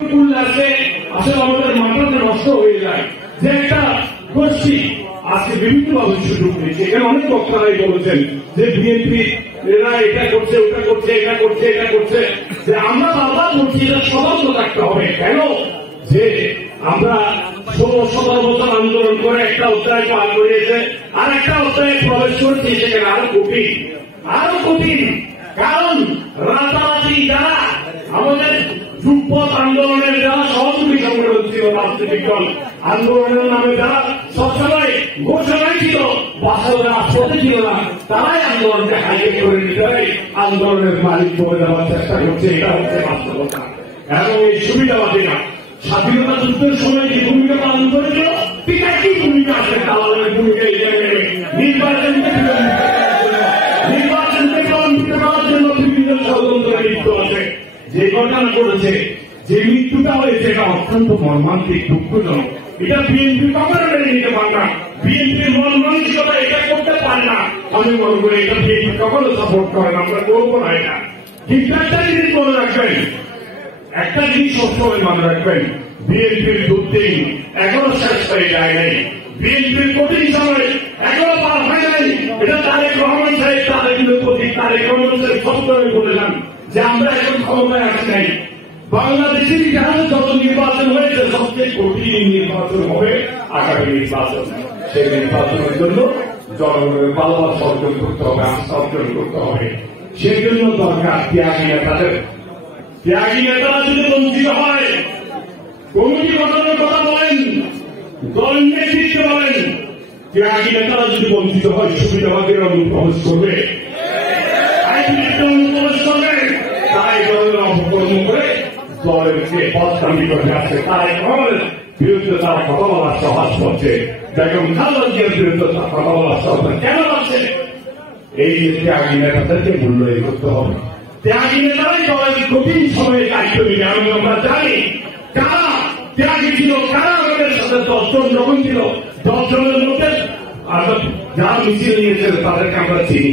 আসলে আমাদের মাথাটা নষ্ট হয়ে যায় যে একটা গোষ্ঠী আজকে বিভিন্নভাবে সুযোগ নিচ্ছে। এখানে অনেক বক্তারাই বলেছেন যে বিএনপি এরা এটা করছে, ওটা করছে, এটা করছে, এটা করছে, যে আমরা বারবার বলছি এটা সতর্ক থাকতে হবে। কেন? যে আমরা 16-17 বছর আন্দোলন করে একটা অধ্যায় পার করিয়েছে, আর একটা অধ্যায়ে প্রবেশ করছি, সেখানে আরো কঠিন। কারণ রাতারাতি যারা আমাদের যুগপথ আন্দোলনের যারা সহযোগী সংগঠন ছিল, রাজনৈতিক দল আন্দোলনের নামে যারা সবসময় ঘোষণায় ছিল, বাস্তবে পথে ছিল না, তারাই আন্দোলনকে হাইজেক করে নিতে আন্দোলনের মালিক করে দেওয়ার চেষ্টা করছে। এটা হচ্ছে বাস্তবতা। এবং এই সুবিধাবাদীরা স্বাধীনতা যুদ্ধের সময় যে ভূমিকা পালন করেছিল, ঠিক একই ভূমিকা আছে দালালের ভূমিকা এই জায়গায়। নির্বাচনকে প্রলম্বিত করার জন্য বিভিন্ন ষড়যন্ত্র লিপ্ত আছে। যে ঘটনা করেছে, যে মৃত্যুটা হয়েছে, এটা অত্যন্ত মর্মান্তিক, দুঃখজনক। এটা বিএনপি কখনো মেনে নিতে পারে না। বিএনপির মন মানসিকতা এটা করতে পারে না। আমি মনে করি এটা বিএনপি কখনো সাপোর্ট করে না, আমরা করবো না এটা। কিন্তু একটা জিনিস মনে রাখবেন, একটা জিনিস সবসময় মনে রাখবেন, বিএনপির যুদ্ধেই এখনো শেষ হয়ে যায় নাই। বিএনপির কঠিন সময় এখনো পার হয় নাই। এটা তারেক রহমান সাহেব তাদের বিরোধী তারেক রহমান সাহেব সবসময় বলেছেন যে আমরা এখন ক্ষমতায় আসি নাই। বাংলাদেশের ইতিহাসে যত নির্বাচন হয়েছে, সবচেয়ে কঠিন নির্বাচন হবে আগামী নির্বাচন। সেই নির্বাচনের জন্য জনগণের ভালোবাসা অর্জন করতে হবে, আস্থা অর্জন করতে হবে। সেই জন্য দরকার ত্যাগী নেতাদের। ত্যাগী নেতারা যদি বঞ্চিত হয়, কমিটি গঠনের কথা বলেন, দল নেতৃত্ব বলেন, ত্যাগী নেতারা যদি বঞ্চিত হয়, সুবিধাবাদীরা অনুপ্রবেশ করবে, অনুপ্রবেশ করবে, তারা এই ধরনের অপকর্ম করে দলেরকে বদনামি করে আসছে। তারা আমাদের বিরুদ্ধে তারা কথা বলার সাহস করছে, বেগম খালেদা জিয়ার বিরুদ্ধে তারা কথা বলার সাহস কেন আছে? এই যে ত্যাগী নেতাদেরকে মূল্যায়ন করতে হবে। ত্যাগী নেতারাই দলের কঠিন সময়ে দায়িত্ব নিবে। আমরা জানি কারা ত্যাগী ছিল, কারা আমাদের সাথে 10 জন যখন ছিল, 10 জনের মধ্যে যারা মিছিল নিয়েছিল তাদেরকে আমরা চিনি।